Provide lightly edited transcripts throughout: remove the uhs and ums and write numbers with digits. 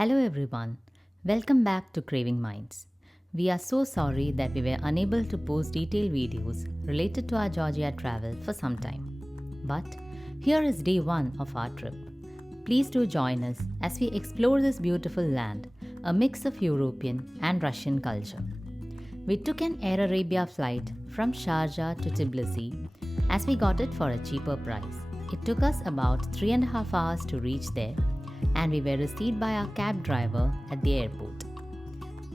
Hello everyone, welcome back to Craving Minds. We are so sorry that we were unable to post detailed videos related to our Georgia travel for some time. But here is day 1 of our trip. Please do join us as we explore this beautiful land, a mix of European and Russian culture. We took an Air Arabia flight from Sharjah to Tbilisi as we got it for a cheaper price. It took us about 3.5 hours to reach there, and we were received by our cab driver at the airport.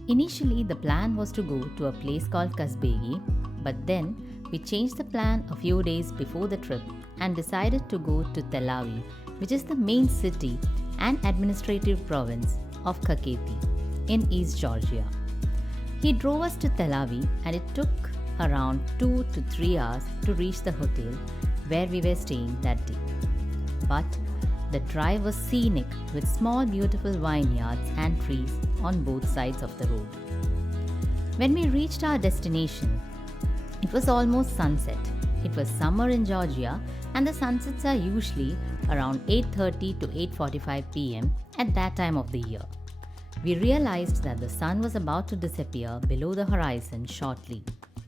Initially, the plan was to go to a place called Kisiskhevi, but then we changed the plan a few days before the trip and decided to go to Telavi, which is the main city and administrative province of Kakheti in East Georgia. He drove us to Telavi and it took around 2 to 3 hours to reach the hotel where we were staying that day. But the drive was scenic with small beautiful vineyards and trees on both sides of the road. When we reached our destination, it was almost sunset. It was summer in Georgia and the sunsets are usually around 8:30 to 8:45 p.m. at that time of the year. We realized that the sun was about to disappear below the horizon shortly.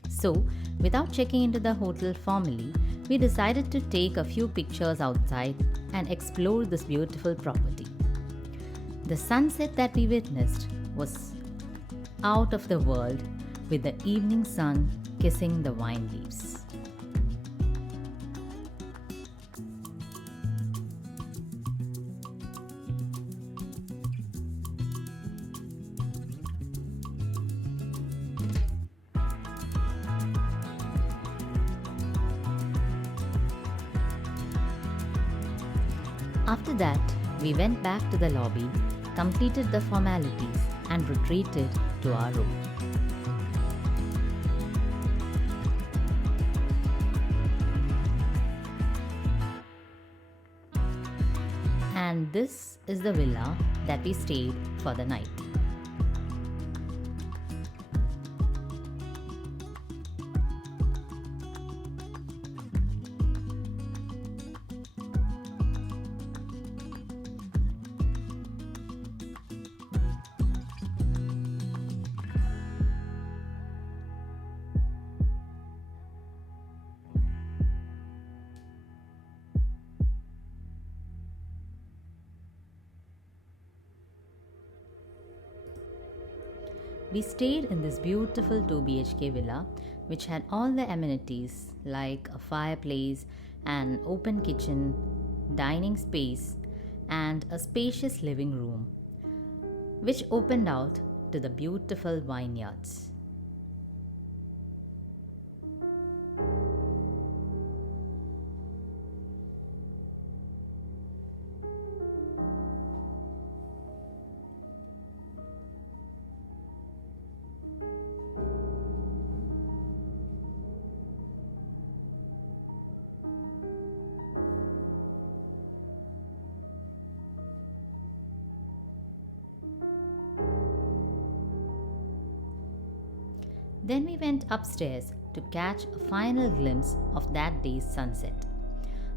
So, without checking into the hotel formally, we decided to take a few pictures outside and explore this beautiful property. The sunset that we witnessed was out of the world, with the evening sun kissing the vine leaves. After that, we went back to the lobby, completed the formalities, and retreated to our room. And this is the villa that we stayed for the night. We stayed in this beautiful 2 BHK villa which had all the amenities like a fireplace, an open kitchen, dining space, and a spacious living room which opened out to the beautiful vineyards. Then we went upstairs to catch a final glimpse of that day's sunset.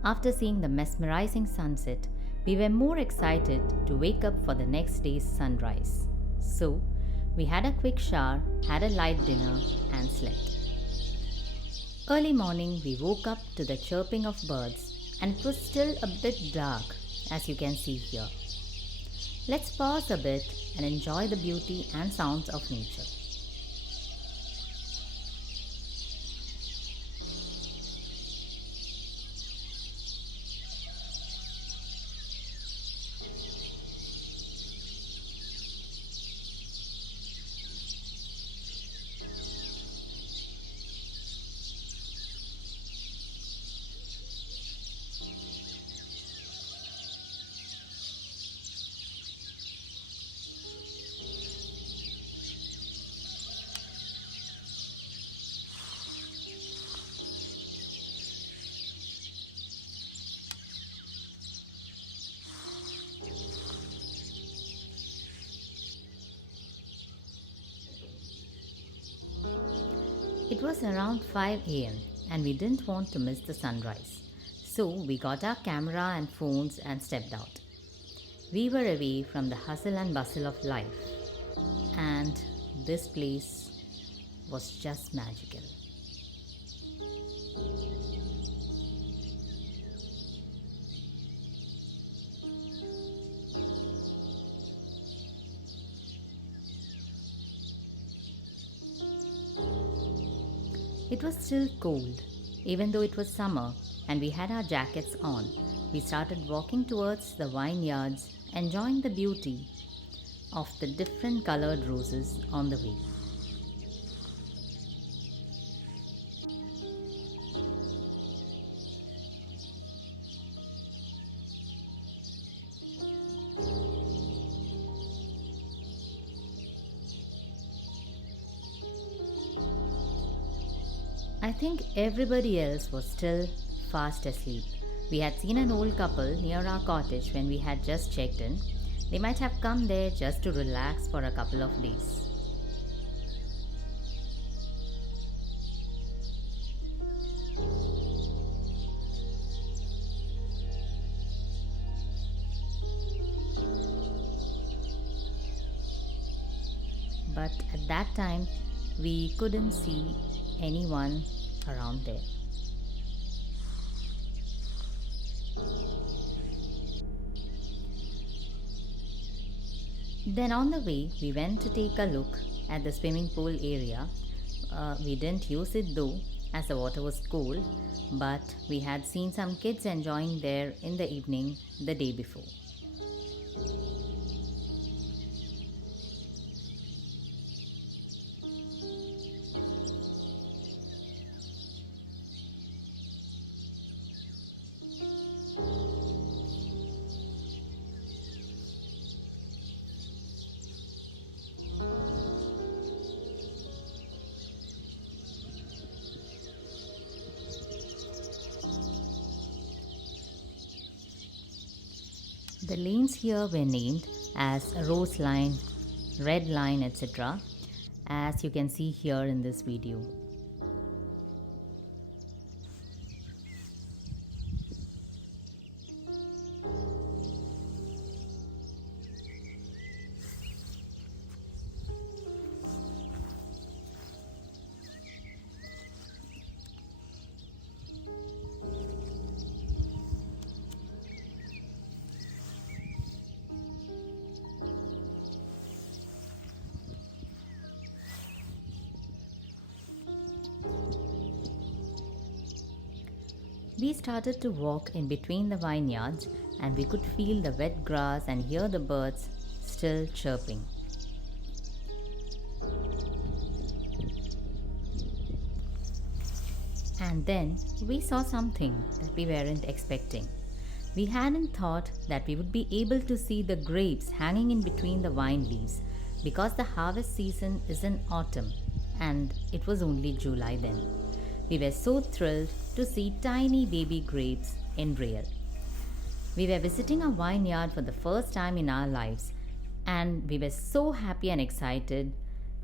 After seeing the mesmerizing sunset, we were more excited to wake up for the next day's sunrise. So, we had a quick shower, had a light dinner, and slept. Early morning, we woke up to the chirping of birds, and it was still a bit dark, as you can see here. Let's pause a bit and enjoy the beauty and sounds of nature. It was around 5 a.m. and we didn't want to miss the sunrise. So we got our camera and phones and stepped out. We were away from the hustle and bustle of life, and this place was just magical. It was still cold, even though it was summer and we had our jackets on. We started walking towards the vineyards, enjoying the beauty of the different colored roses on the way. I think everybody else was still fast asleep. We had seen an old couple near our cottage when we had just checked in. They might have come there just to relax for a couple of days. But at that time, we couldn't see anyone around there. Then on the way, we went to take a look at the swimming pool area. We didn't use it though, as the water was cold, but we had seen some kids enjoying there in the evening the day before. The lanes here were named as Rose Line, Red Line, etc., as you can see here in this video. We started to walk in between the vineyards and we could feel the wet grass and hear the birds still chirping. And then we saw something that we weren't expecting. We hadn't thought that we would be able to see the grapes hanging in between the vine leaves because the harvest season is in autumn and it was only July then. We were so thrilled to see tiny baby grapes in real. We were visiting a vineyard for the first time in our lives and we were so happy and excited,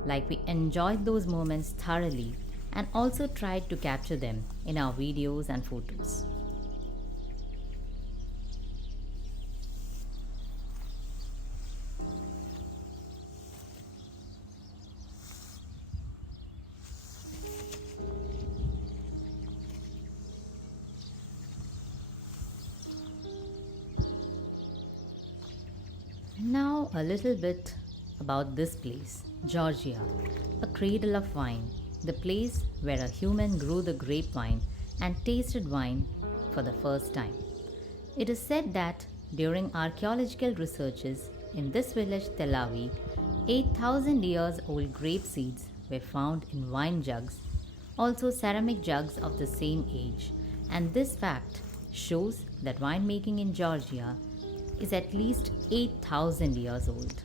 like we enjoyed those moments thoroughly and also tried to capture them in our videos and photos. Now a little bit about this place, Georgia, a cradle of wine, the place where a human grew the grapevine and tasted wine for the first time. It is said that during archaeological researches in this village Telavi, 8,000 years old grape seeds were found in wine jugs, also ceramic jugs of the same age, and this fact shows that winemaking in Georgia is at least 8,000 years old.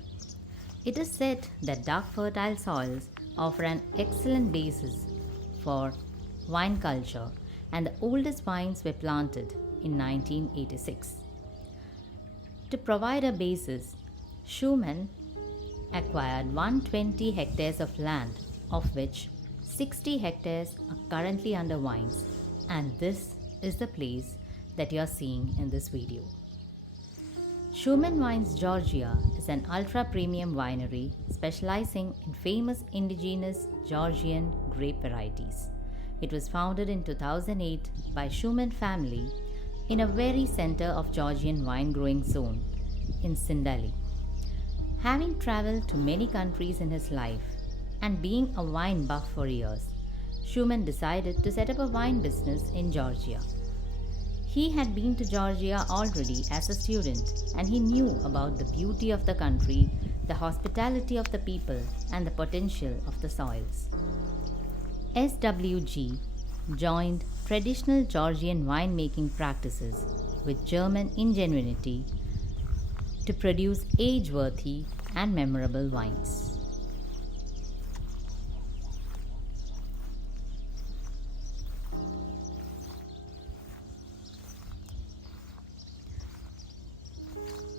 It is said that dark fertile soils offer an excellent basis for wine culture and the oldest vines were planted in 1986. To provide a basis, Schumann acquired 120 hectares of land, of which 60 hectares are currently under vines, and this is the place that you are seeing in this video. Schumann Wines Georgia is an ultra-premium winery specializing in famous indigenous Georgian grape varieties. It was founded in 2008 by Schumann family in a very center of Georgian wine growing zone in Sindali. Having traveled to many countries in his life and being a wine buff for years, Schumann decided to set up a wine business in Georgia. He had been to Georgia already as a student and he knew about the beauty of the country, the hospitality of the people, and the potential of the soils. SWG joined traditional Georgian winemaking practices with German ingenuity to produce age-worthy and memorable wines.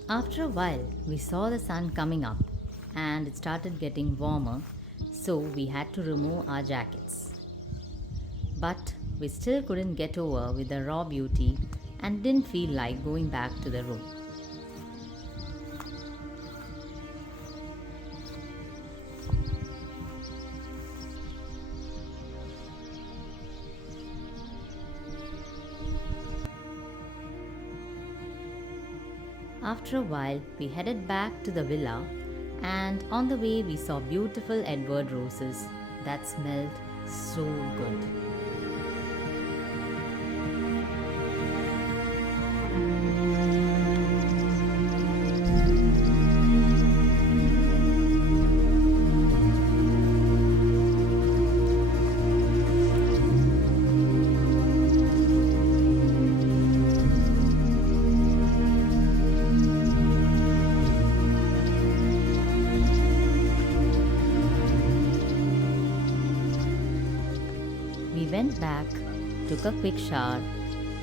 After a while, we saw the sun coming up and it started getting warmer, so we had to remove our jackets. But we still couldn't get over with the raw beauty and didn't feel like going back to the room. After a while, we headed back to the villa, and on the way we saw beautiful Edward roses that smelled so good. We went back, took a quick shower,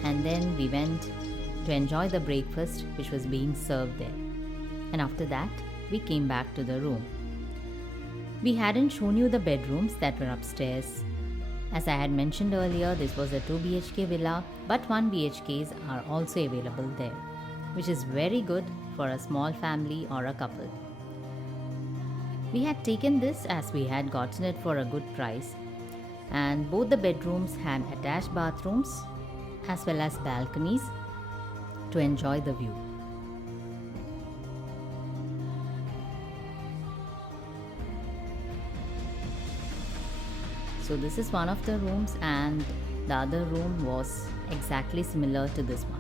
and then we went to enjoy the breakfast which was being served there. And after that, we came back to the room. We hadn't shown you the bedrooms that were upstairs. As I had mentioned earlier, this was a 2 BHK villa, but 1 BHKs are also available there, which is very good for a small family or a couple. We had taken this as we had gotten it for a good price, and both the bedrooms had attached bathrooms as well as balconies to enjoy the view. So this is one of the rooms, and the other room was exactly similar to this one.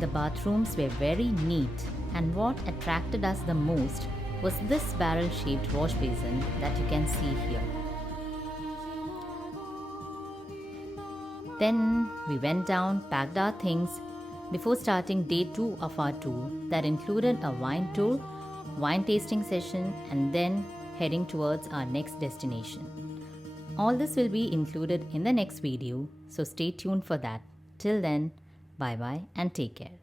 The bathrooms were very neat, and what attracted us the most was this barrel-shaped wash basin that you can see here. Then we went down, packed our things before starting day 2 of our tour that included a wine tour, wine tasting session, and then heading towards our next destination. All this will be included in the next video, so stay tuned for that. Till then, bye bye and take care.